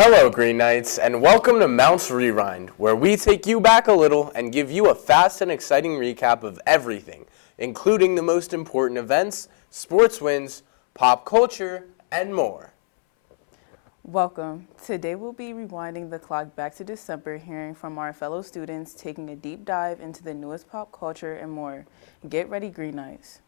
Hello, Green Knights, and welcome to Mounts Rewind, where we take you back a little and give you a fast and exciting recap of everything, including the most important events, sports wins, pop culture, and more. Welcome. Today we'll be rewinding the clock back to December, hearing from our fellow students, taking a deep dive into the newest pop culture and more. Get ready, Green Knights.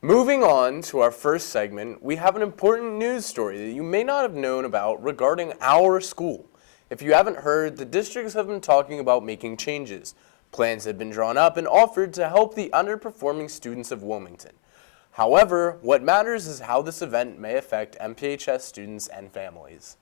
Moving on to our first segment, we have an important news story that you may not have known about regarding our school. If you haven't heard, the districts have been talking about making changes. Plans have been drawn up and offered to help the underperforming students of Wilmington. However, what matters is how this event may affect MPHS students and families.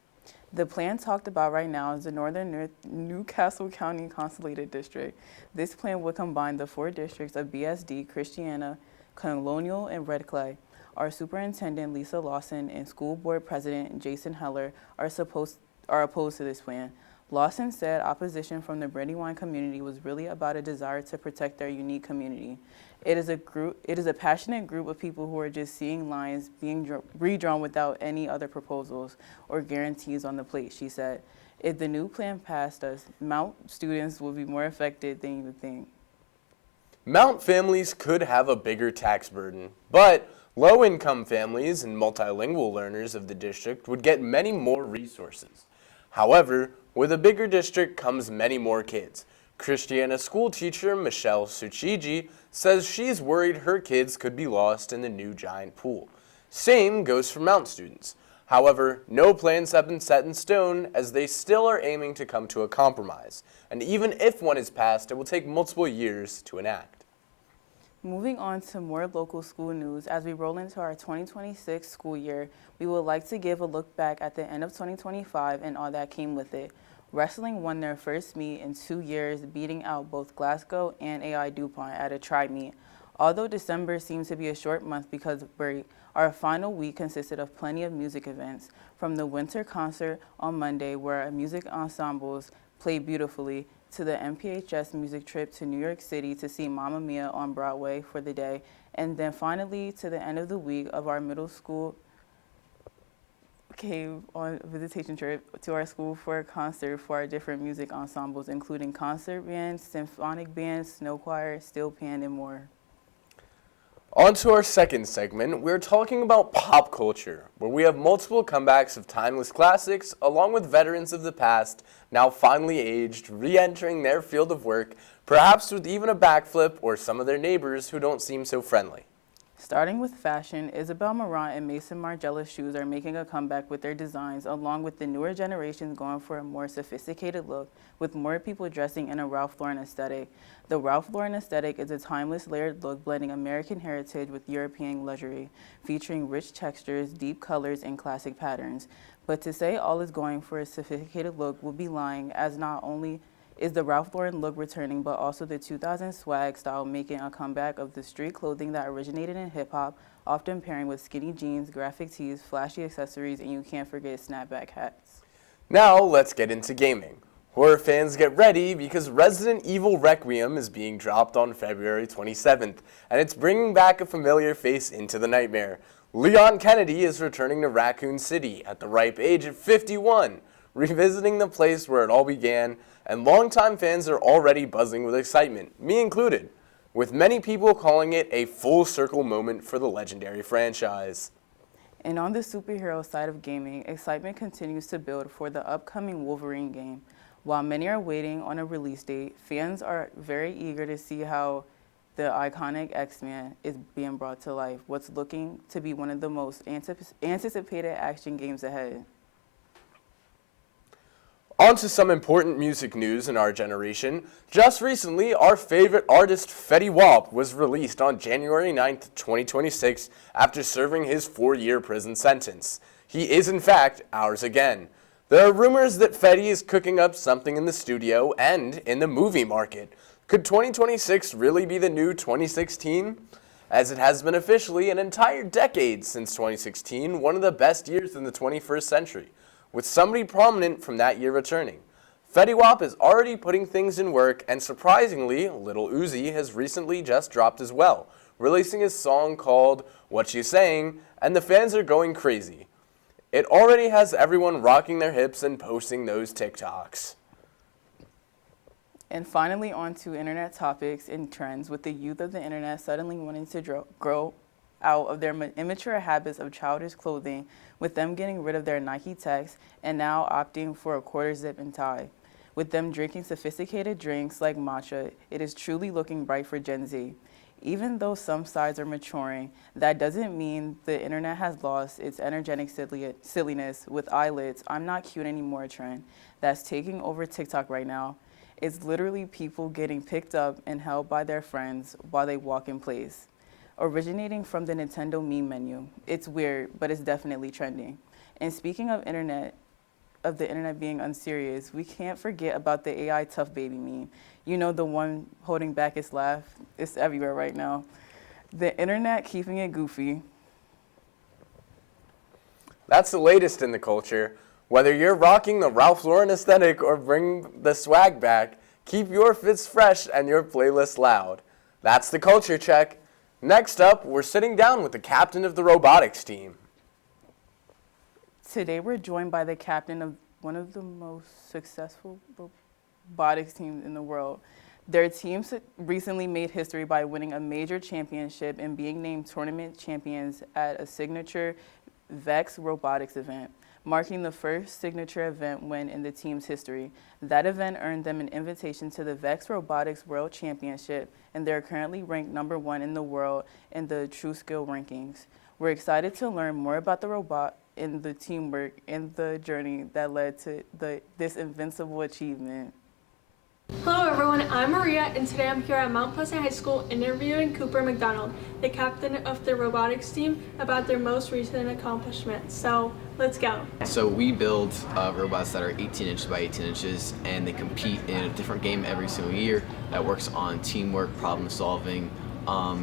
The plan talked about right now is the Northern Newcastle County Consolidated District. This plan would combine the four districts of BSD, Christiana, Colonial, and Red Clay. Our superintendent, Lisa Lawson, and school board president, Jason Heller, are opposed to this plan. Lawson said opposition from the Brandywine community was really about a desire to protect their unique community. It is a passionate group of people who are just seeing lines being redrawn without any other proposals or guarantees on the plate, she said. If the new plan passed us, Mount students will be more affected than you would think. Mount families could have a bigger tax burden, but low-income families and multilingual learners of the district would get many more resources. However, with a bigger district comes many more kids. Christiana school teacher Michelle Suchiji says she's worried her kids could be lost in the new giant pool. Same goes for Mount students. However, no plans have been set in stone as they still are aiming to come to a compromise. And even if one is passed, it will take multiple years to enact. Moving on to more local school news, as we roll into our 2026 school year, we would like to give a look back at the end of 2025 and all that came with it. Wrestling won their first meet in 2 years, beating out both Glasgow and AI DuPont at a tri-meet. Although December seems to be a short month because of break, our final week consisted of plenty of music events, from the winter concert on Monday where our music ensembles played beautifully, to the MPHS music trip to New York City to see Mamma Mia on Broadway for the day, and then finally to the end of the week of our middle school came on a visitation trip to our school for a concert for our different music ensembles, including concert bands, symphonic bands, snow choir, steel band, and more. On to our second segment, we're talking about pop culture, where we have multiple comebacks of timeless classics, along with veterans of the past, now finally aged, re-entering their field of work, perhaps with even a backflip or some of their neighbors who don't seem so friendly. Starting with fashion, Isabel Marant and Mason Margiela shoes are making a comeback with their designs, along with the newer generations going for a more sophisticated look, with more people dressing in a Ralph Lauren aesthetic. The Ralph Lauren aesthetic is a timeless layered look blending American heritage with European luxury, featuring rich textures, deep colors, and classic patterns. But to say all is going for a sophisticated look would be lying, as not only is the Ralph Lauren look returning, but also the 2000s swag style making a comeback of the street clothing that originated in hip-hop, often pairing with skinny jeans, graphic tees, flashy accessories, and you can't forget snapback hats. Now let's get into gaming. Horror fans get ready because Resident Evil Requiem is being dropped on February 27th, and it's bringing back a familiar face into the nightmare. Leon Kennedy is returning to Raccoon City at the ripe age of 51, revisiting the place where it all began, and longtime fans are already buzzing with excitement, me included, with many people calling it a full circle moment for the legendary franchise. And on the superhero side of gaming, excitement continues to build for the upcoming Wolverine game. While many are waiting on a release date, fans are very eager to see how the iconic X-Men is being brought to life, what's looking to be one of the most anticipated action games ahead. On to some important music news in our generation. Just recently, our favorite artist Fetty Wap was released on January 9th, 2026 after serving his 4-year prison sentence. He is in fact ours again. There are rumors that Fetty is cooking up something in the studio and in the movie market. Could 2026 really be the new 2016? As it has been officially an entire decade since 2016, one of the best years in the 21st century, with somebody prominent from that year returning. Fetty Wap is already putting things in work, and surprisingly, Lil Uzi has recently just dropped as well, releasing his song called What You Saying, and the fans are going crazy. It already has everyone rocking their hips and posting those TikToks. And finally, on to internet topics and trends, with the youth of the internet suddenly wanting to grow out of their immature habits of childish clothing, with them getting rid of their Nike Techs and now opting for a quarter zip and tie. With them drinking sophisticated drinks like matcha, it is truly looking bright for Gen Z. Even though some sides are maturing, that doesn't mean the internet has lost its energetic silliness with eyelids, "I'm not cute anymore" trend that's taking over TikTok right now. It's literally people getting picked up and held by their friends while they walk in place. Originating from the Nintendo meme menu. It's weird, but it's definitely trending. And speaking of the internet being unserious, we can't forget about the AI tough baby meme. You know, the one holding back its laugh. It's everywhere right now. The internet keeping it goofy. That's the latest in the culture. Whether you're rocking the Ralph Lauren aesthetic or bring the swag back, keep your fits fresh and your playlist loud. That's the Culture Check. Next up, we're sitting down with the captain of the robotics team. Today we're joined by the captain of one of the most successful robotics teams in the world. Their team recently made history by winning a major championship and being named tournament champions at a signature VEX robotics event, marking the first signature event win in the team's history. That event earned them an invitation to the VEX Robotics World Championship, and they're currently ranked #1 in the world in the TrueSkill rankings. We're excited to learn more about the robot and the teamwork and the journey that led to this invincible achievement. Hello everyone, I'm Maria, and today I'm here at Mount Pleasant High School interviewing Cooper McDonald, the captain of the robotics team, about their most recent accomplishments. So let's go. So we build robots that are 18 inches by 18 inches, and they compete in a different game every single year that works on teamwork, problem solving.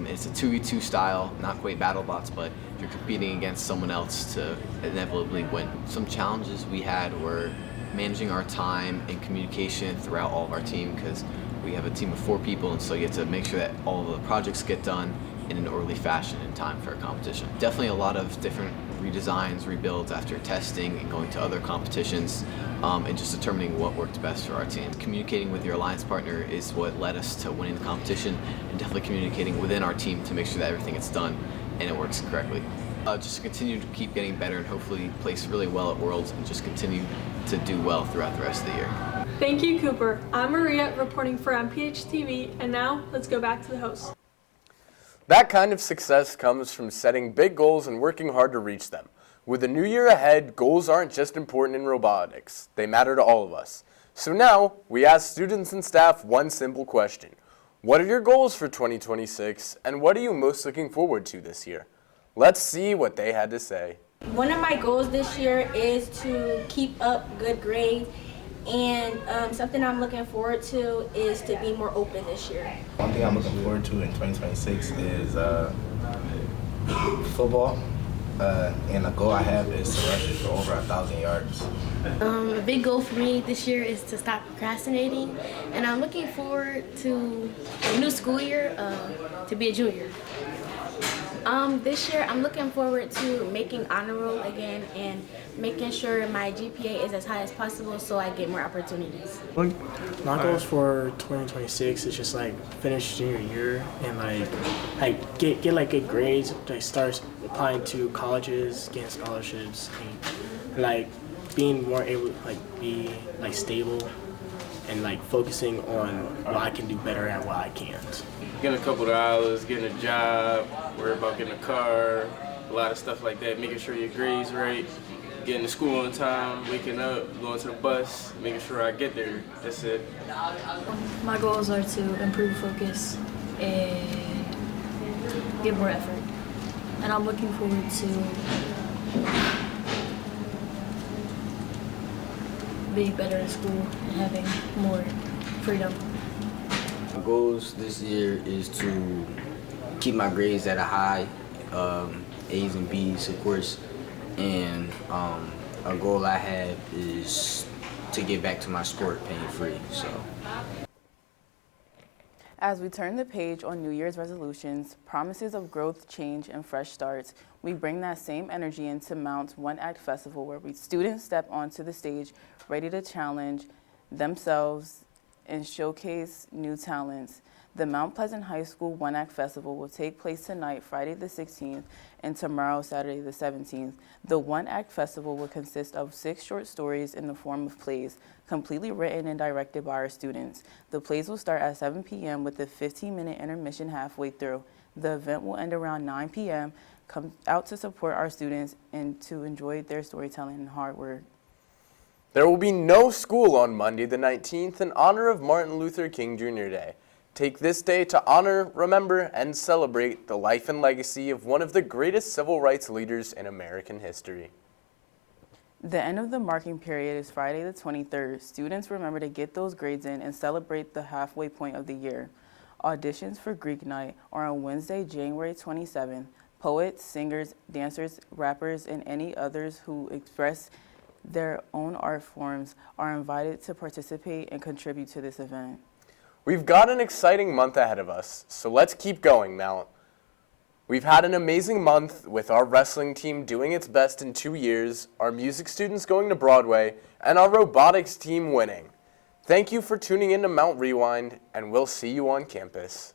It's a 2v2 style, not quite battle bots, but you're competing against someone else to inevitably win. Some challenges we had were managing our time and communication throughout all of our team, because we have a team of 4 people, and so you have to make sure that all of the projects get done in an orderly fashion in time for a competition. Definitely a lot of different redesigns, rebuilds after testing and going to other competitions, and just determining what worked best for our team. Communicating with your alliance partner is what led us to winning the competition, and definitely communicating within our team to make sure that everything gets done and it works correctly. Just continue to keep getting better and hopefully place really well at Worlds and just continue to do well throughout the rest of the year. Thank you, Cooper. I'm Maria, reporting for MPH TV, and now let's go back to the host. That kind of success comes from setting big goals and working hard to reach them. With the new year ahead, goals aren't just important in robotics. They matter to all of us. So now, we ask students and staff one simple question. What are your goals for 2026, and what are you most looking forward to this year? Let's see what they had to say. One of my goals this year is to keep up good grades, and something I'm looking forward to is to be more open this year. One thing I'm looking forward to in 2026 is football, and the goal I have is to rush for over 1,000 yards. A big goal for me this year is to stop procrastinating, and I'm looking forward to the new school year to be a junior. This year I'm looking forward to making honor roll again and making sure my GPA is as high as possible so I get more opportunities. My goals for 2026 is just like finish junior year and like get like good grades, like start applying to colleges, getting scholarships, and like being more able to like be like stable and like focusing on what I can do better at what I can't. Getting a couple of hours, getting a job, worry about getting a car, a lot of stuff like that, making sure your grades right, getting to school on time, waking up, going to the bus, making sure I get there. That's it. My goals are to improve focus and give more effort. And I'm looking forward to being better in school and having more freedom. My goals this year is to keep my grades at a high, A's and B's of course, and a goal I have is to get back to my sport pain free. So. As we turn the page on New Year's resolutions, promises of growth, change, and fresh starts, we bring that same energy into Mount's One Act Festival, where students step onto the stage ready to challenge themselves and showcase new talents. The Mount Pleasant High School One Act Festival will take place tonight, Friday the 16th, and tomorrow, Saturday the 17th. The One Act Festival will consist of 6 short stories in the form of plays, completely written and directed by our students. The plays will start at 7 p.m. with a 15-minute intermission halfway through. The event will end around 9 p.m. Come out to support our students and to enjoy their storytelling and hard work. There will be no school on Monday the 19th in honor of Martin Luther King Jr. Day. Take this day to honor, remember, and celebrate the life and legacy of one of the greatest civil rights leaders in American history. The end of the marking period is Friday the 23rd. Students remember to get those grades in and celebrate the halfway point of the year. Auditions for Greek Night are on Wednesday, January 27th. Poets, singers, dancers, rappers, and any others who express their own art forms are invited to participate and contribute to this event. We've got an exciting month ahead of us, so let's keep going, Mount. We've had an amazing month with our wrestling team doing its best in 2 years, our music students going to Broadway, and our robotics team winning. Thank you for tuning in to Mount Rewind, and we'll see you on campus.